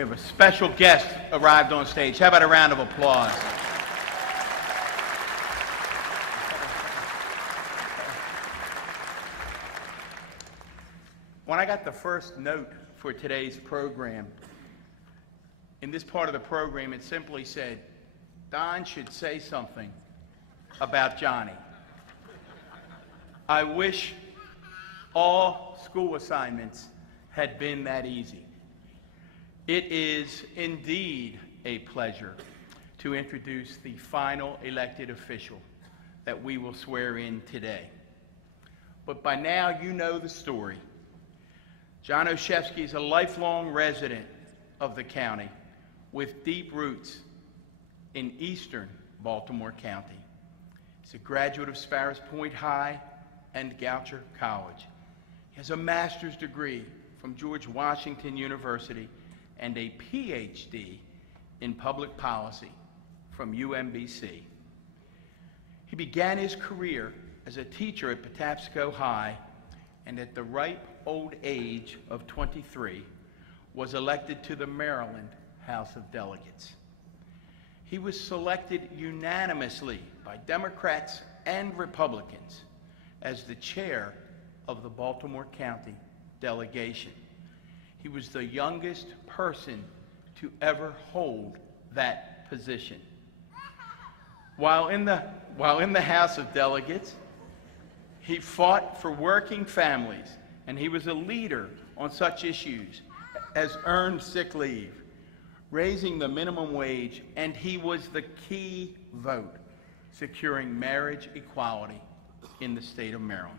We have a special guest arrived on stage. How about a round of applause? When I got the first note for today's program, in this part of the program, it simply said, Don should say something about Johnny. I wish all school assignments had been that easy. It is indeed a pleasure to introduce the final elected official that we will swear in today. But by now you know the story. John Olszewski is a lifelong resident of the county with deep roots in eastern Baltimore County. He's a graduate of Sparrows Point High and Goucher College. He has a master's degree from George Washington University and a PhD in public policy from UMBC. He began his career as a teacher at Patapsco High, and at the ripe old age of 23, was elected to the Maryland House of Delegates. He was selected unanimously by Democrats and Republicans as the chair of the Baltimore County delegation. He was the youngest person to ever hold that position. While in the House of Delegates, he fought for working families, and he was a leader on such issues as earned sick leave, raising the minimum wage, and he was the key vote securing marriage equality in the state of Maryland.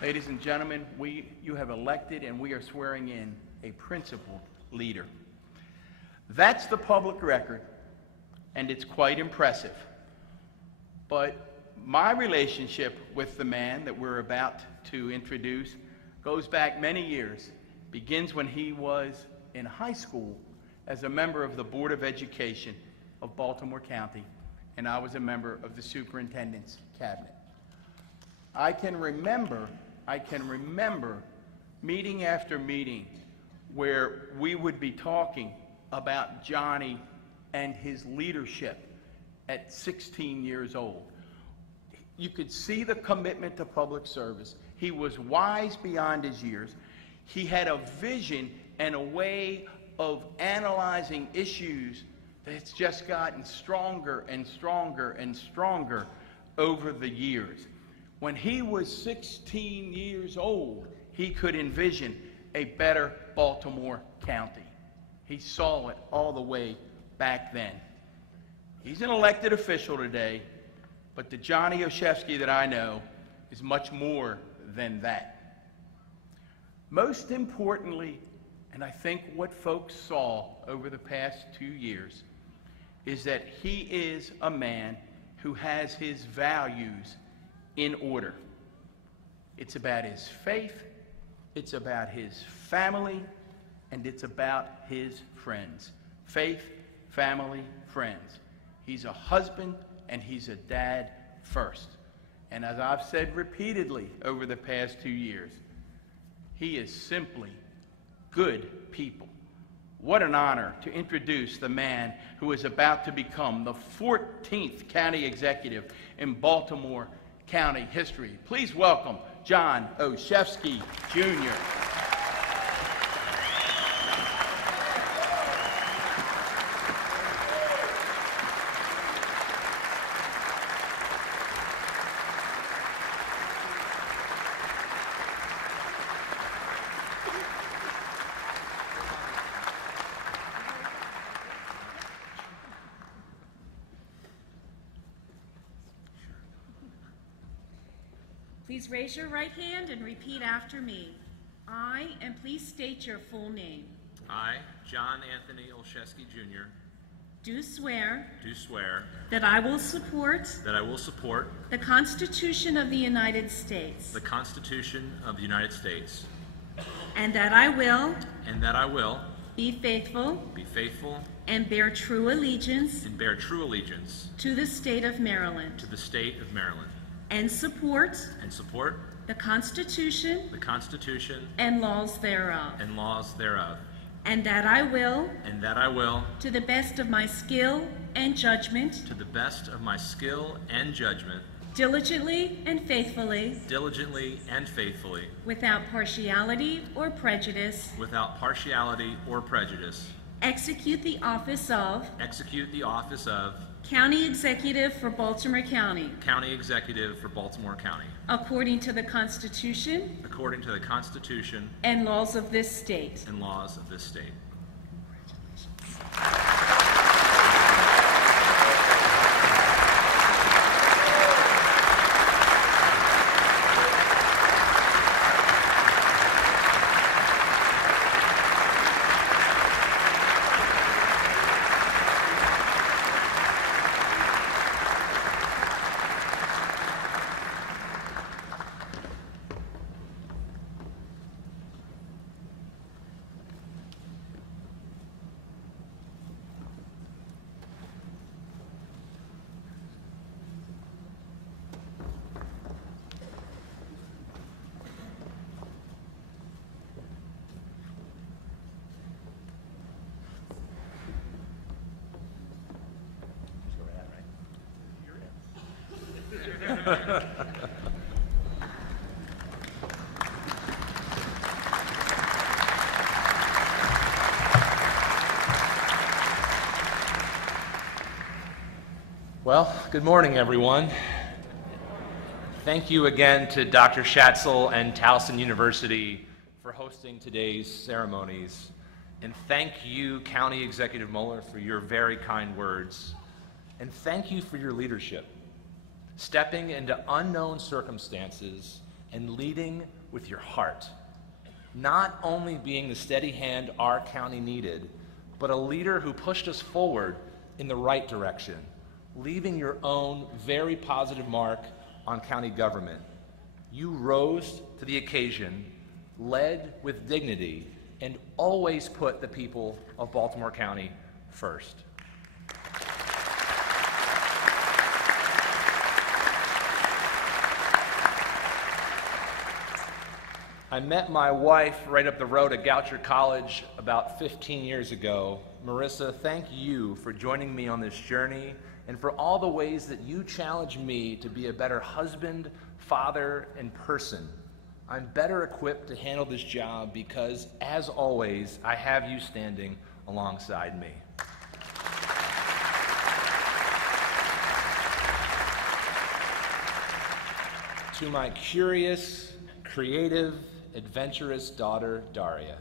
Ladies and gentlemen, you have elected and we are swearing in a principled leader. That's the public record, and it's quite impressive. But my relationship with the man that we're about to introduce goes back many years, begins when he was in high school as a member of the Board of Education of Baltimore County, and I was a member of the superintendent's cabinet. I can remember meeting after meeting where we would be talking about Johnny and his leadership at 16 years old. You could see the commitment to public service. He was wise beyond his years. He had a vision and a way of analyzing issues that's just gotten stronger and stronger and stronger over the years. When he was 16 years old, he could envision a better Baltimore County. He saw it all the way back then. He's an elected official today, but the Johnny Olszewski that I know is much more than that. Most importantly, and I think what folks saw over the past 2 years, is that he is a man who has his values in order. It's about his faith, it's about his family, and it's about his friends. Faith, family, friends. He's a husband and he's a dad first. And as I've said repeatedly over the past 2 years, he is simply good people. What an honor to introduce the man who is about to become the 14th county executive in Baltimore County history. Please welcome John Olszewski, Jr. Please raise your right hand and repeat after me. I, and please state your full name. I, John Anthony Olszewski, Jr., do swear that I will support the Constitution of the United States Constitution of the United States, and that I will be faithful and bear true allegiance to the state of Maryland, and support and support the Constitution the Constitution and laws thereof, and laws thereof, and that I will, and that I will, to the best of my skill and judgment, to the best of my skill and judgment, diligently and faithfully, without partiality or prejudice, execute the office of County Executive for Baltimore County, County Executive for Baltimore County, according to the Constitution according to the Constitution and laws of this state. and laws of this state. Well, good morning, everyone. Thank you again to Dr. Schatzel and Towson University for hosting today's ceremonies. And thank you, County Executive Moeller, for your very kind words. And thank you for your leadership, stepping into unknown circumstances and leading with your heart. Not only being the steady hand our county needed, but a leader who pushed us forward in the right direction, leaving your own very positive mark on county government. You rose to the occasion, led with dignity, and always put the people of Baltimore County first. I met my wife right up the road at Goucher College about 15 years ago. Marissa, thank you for joining me on this journey and for all the ways that you challenge me to be a better husband, father, and person. I'm better equipped to handle this job because, as always, I have you standing alongside me. To my curious, creative, adventurous daughter, Daria,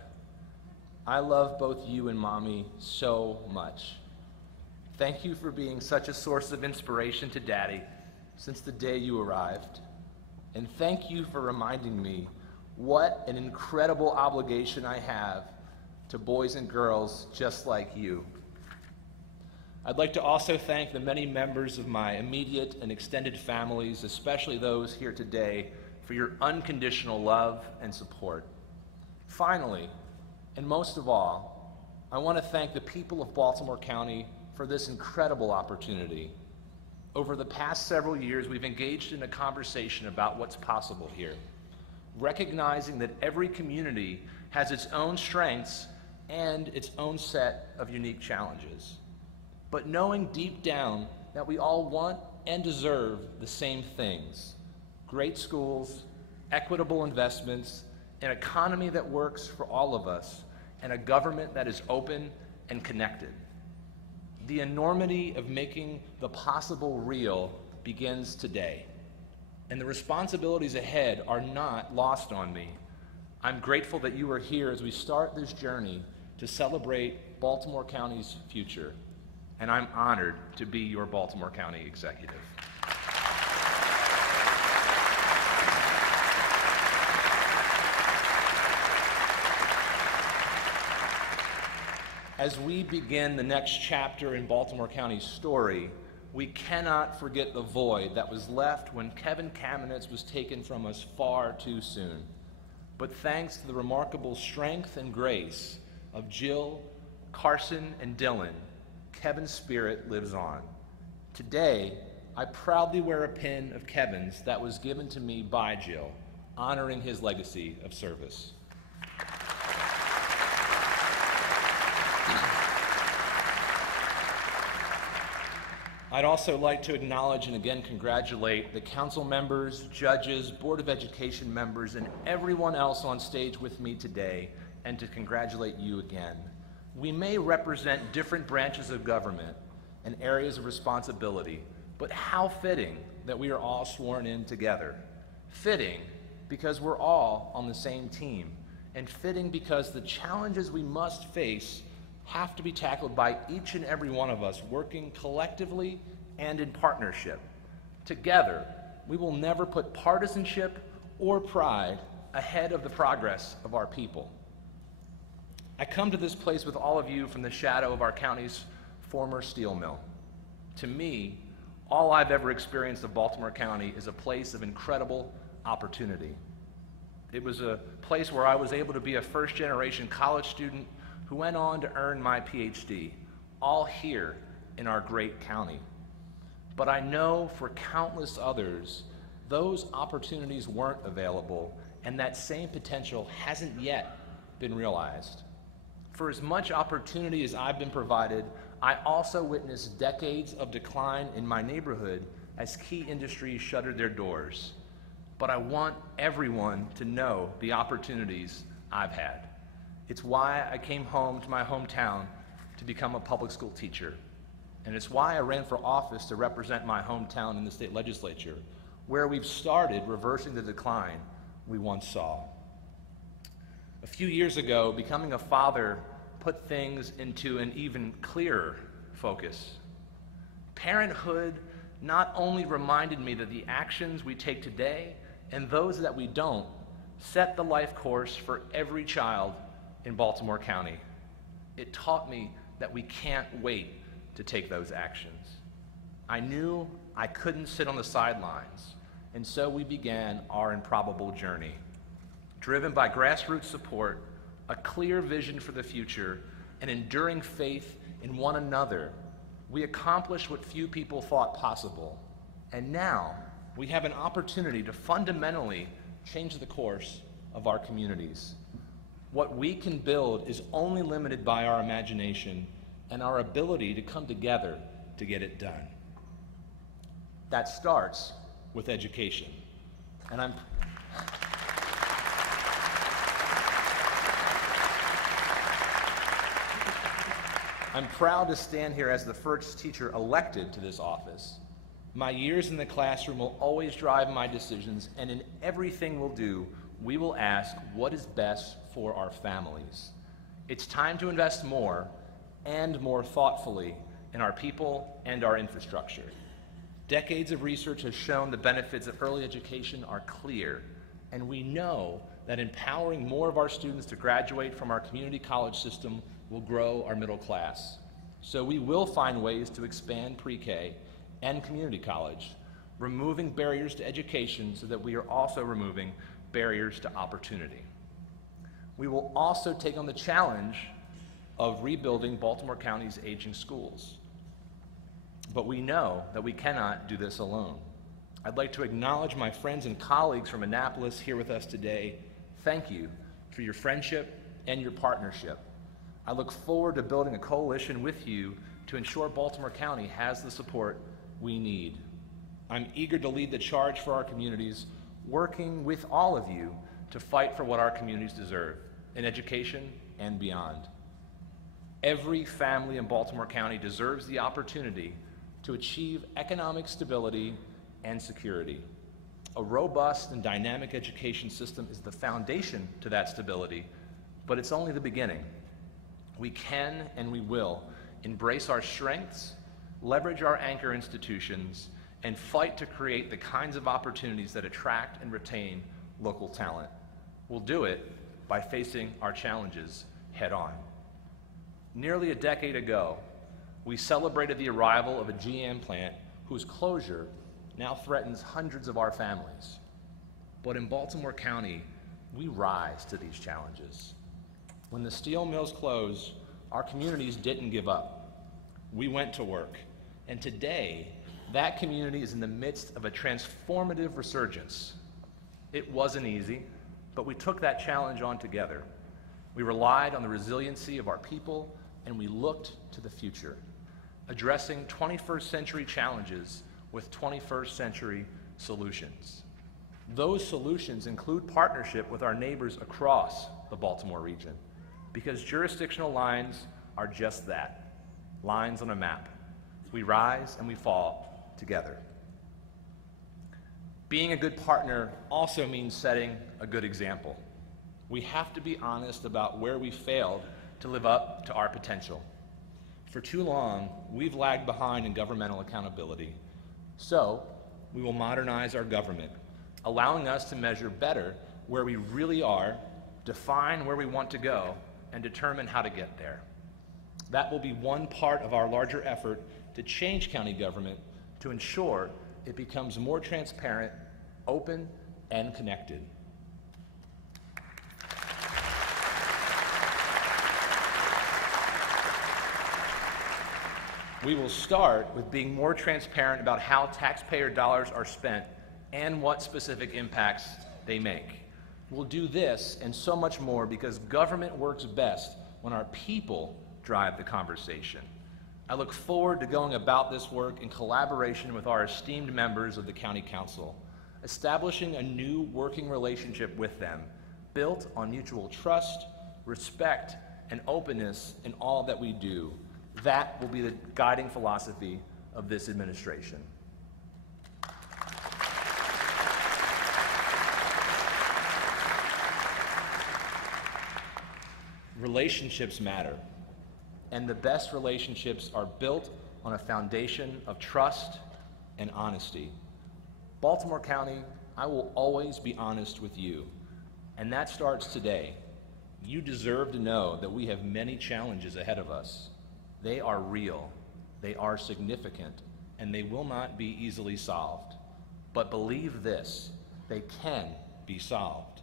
I love both you and Mommy so much. Thank you for being such a source of inspiration to Daddy since the day you arrived. And thank you for reminding me what an incredible obligation I have to boys and girls just like you. I'd like to also thank the many members of my immediate and extended families, especially those here today, for your unconditional love and support. Finally, and most of all, I want to thank the people of Baltimore County for this incredible opportunity. Over the past several years, we've engaged in a conversation about what's possible here, recognizing that every community has its own strengths and its own set of unique challenges, but knowing deep down that we all want and deserve the same things: great schools, equitable investments, an economy that works for all of us, and a government that is open and connected. The enormity of making the possible real begins today, and the responsibilities ahead are not lost on me. I'm grateful that you are here as we start this journey to celebrate Baltimore County's future, and I'm honored to be your Baltimore County executive. As we begin the next chapter in Baltimore County's story, we cannot forget the void that was left when Kevin Kamenetz was taken from us far too soon. But thanks to the remarkable strength and grace of Jill, Carson, and Dylan, Kevin's spirit lives on. Today, I proudly wear a pin of Kevin's that was given to me by Jill, honoring his legacy of service. I'd also like to acknowledge and again congratulate the council members, judges, Board of Education members, and everyone else on stage with me today, and to congratulate you again. We may represent different branches of government and areas of responsibility, but how fitting that we are all sworn in together. Fitting because we're all on the same team, and fitting because the challenges we must face have to be tackled by each and every one of us working collectively and in partnership. Together, we will never put partisanship or pride ahead of the progress of our people. I come to this place with all of you from the shadow of our county's former steel mill. To me, all I've ever experienced of Baltimore County is a place of incredible opportunity. It was a place where I was able to be a first-generation college student who went on to earn my PhD, all here in our great county. But I know for countless others, those opportunities weren't available, and that same potential hasn't yet been realized. For as much opportunity as I've been provided, I also witnessed decades of decline in my neighborhood as key industries shuttered their doors. But I want everyone to know the opportunities I've had. It's why I came home to my hometown to become a public school teacher. And it's why I ran for office to represent my hometown in the state legislature, where we've started reversing the decline we once saw. A few years ago, becoming a father put things into an even clearer focus. Parenthood not only reminded me that the actions we take today and those that we don't set the life course for every child in Baltimore County. It taught me that we can't wait to take those actions. I knew I couldn't sit on the sidelines, and so we began our improbable journey. Driven by grassroots support, a clear vision for the future, and enduring faith in one another, we accomplished what few people thought possible. And now we have an opportunity to fundamentally change the course of our communities. What we can build is only limited by our imagination and our ability to come together to get it done. That starts with education. And I'm proud to stand here as the first teacher elected to this office. My years in the classroom will always drive my decisions, and in everything we'll do, we will ask what is best for our families. It's time to invest more and more thoughtfully in our people and our infrastructure. Decades of research has shown the benefits of early education are clear, and we know that empowering more of our students to graduate from our community college system will grow our middle class. So we will find ways to expand pre-K and community college, removing barriers to education so that we are also removing barriers to opportunity. We will also take on the challenge of rebuilding Baltimore County's aging schools. But we know that we cannot do this alone. I'd like to acknowledge my friends and colleagues from Annapolis here with us today. Thank you for your friendship and your partnership. I look forward to building a coalition with you to ensure Baltimore County has the support we need. I'm eager to lead the charge for our communities, working with all of you to fight for what our communities deserve in education and beyond. Every family in Baltimore County deserves the opportunity to achieve economic stability and security. A robust and dynamic education system is the foundation to that stability, but it's only the beginning. We can and we will embrace our strengths, leverage our anchor institutions, and fight to create the kinds of opportunities that attract and retain local talent. We'll do it by facing our challenges head on. Nearly a decade ago, we celebrated the arrival of a GM plant whose closure now threatens hundreds of our families. But in Baltimore County, we rise to these challenges. When the steel mills closed, our communities didn't give up. We went to work, and today, that community is in the midst of a transformative resurgence. It wasn't easy, but we took that challenge on together. We relied on the resiliency of our people, and we looked to the future, addressing 21st century challenges with 21st century solutions. Those solutions include partnership with our neighbors across the Baltimore region, because jurisdictional lines are just that, lines on a map. We rise and we fall together. Being a good partner also means setting a good example. We have to be honest about where we failed to live up to our potential. For too long, we've lagged behind in governmental accountability. So, we will modernize our government, allowing us to measure better where we really are, define where we want to go, and determine how to get there. That will be one part of our larger effort to change county government to ensure it becomes more transparent, open, and connected. We will start with being more transparent about how taxpayer dollars are spent and what specific impacts they make. We'll do this and so much more because government works best when our people drive the conversation. I look forward to going about this work in collaboration with our esteemed members of the County Council, establishing a new working relationship with them, built on mutual trust, respect, and openness in all that we do. That will be the guiding philosophy of this administration. Relationships matter, and the best relationships are built on a foundation of trust and honesty. Baltimore County, I will always be honest with you, and that starts today. You deserve to know that we have many challenges ahead of us. They are real, they are significant, and they will not be easily solved. But believe this, they can be solved.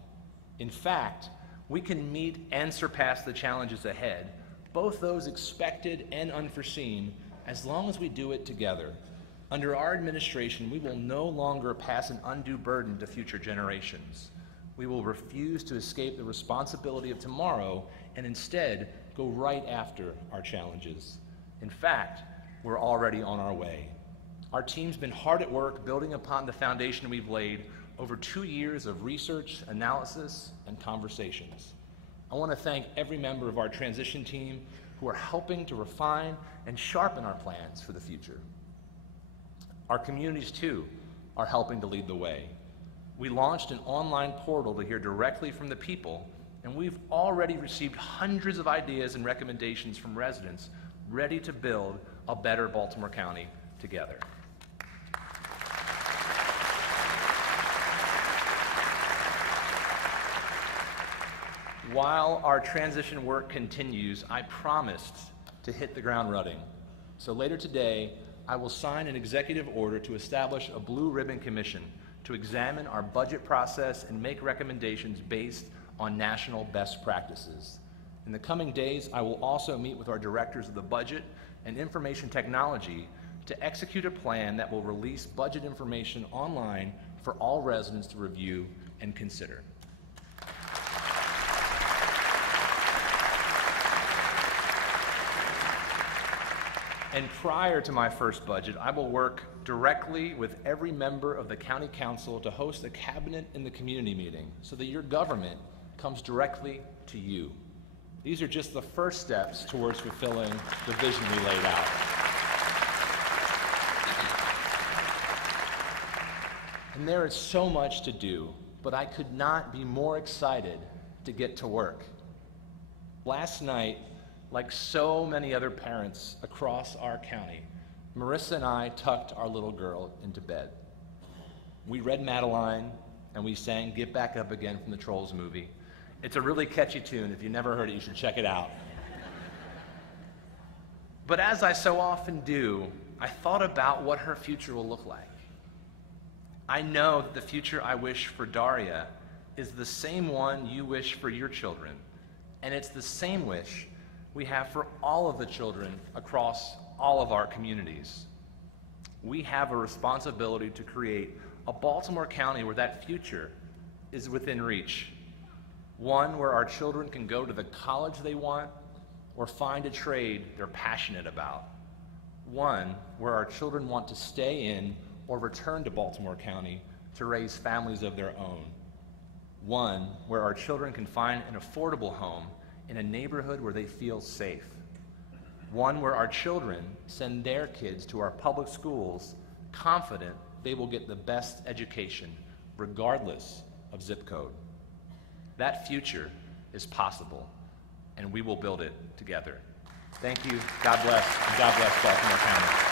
In fact, we can meet and surpass the challenges ahead, both those expected and unforeseen, as long as we do it together. Under our administration, we will no longer pass an undue burden to future generations. We will refuse to escape the responsibility of tomorrow and instead go right after our challenges. In fact, we're already on our way. Our team's been hard at work building upon the foundation we've laid over 2 years of research, analysis, and conversations. I want to thank every member of our transition team who are helping to refine and sharpen our plans for the future. Our communities, too, are helping to lead the way. We launched an online portal to hear directly from the people, and we've already received hundreds of ideas and recommendations from residents ready to build a better Baltimore County together. While our transition work continues, I promised to hit the ground running. So later today, I will sign an executive order to establish a Blue Ribbon Commission to examine our budget process and make recommendations based on national best practices. In the coming days, I will also meet with our directors of the budget and information technology to execute a plan that will release budget information online for all residents to review and consider. And prior to my first budget, I will work directly with every member of the County Council to host a cabinet and the community meeting so that your government comes directly to you. These are just the first steps towards fulfilling the vision we laid out. And there is so much to do, but I could not be more excited to get to work. Last night, like so many other parents across our county, Marissa and I tucked our little girl into bed. We read Madeline, and we sang Get Back Up Again from the Trolls movie. It's a really catchy tune. If you never heard it, you should check it out. But as I so often do, I thought about what her future will look like. I know that the future I wish for Daria is the same one you wish for your children, and it's the same wish we have for all of the children across all of our communities. we have a responsibility to create a Baltimore County where that future is within reach. One where our children can go to the college they want or find a trade they're passionate about. One where our children want to stay in or return to Baltimore County to raise families of their own. One where our children can find an affordable home in a neighborhood where they feel safe. One where our children send their kids to our public schools confident they will get the best education regardless of zip code. That future is possible, and we will build it together. Thank you. God bless, and God bless Baltimore County.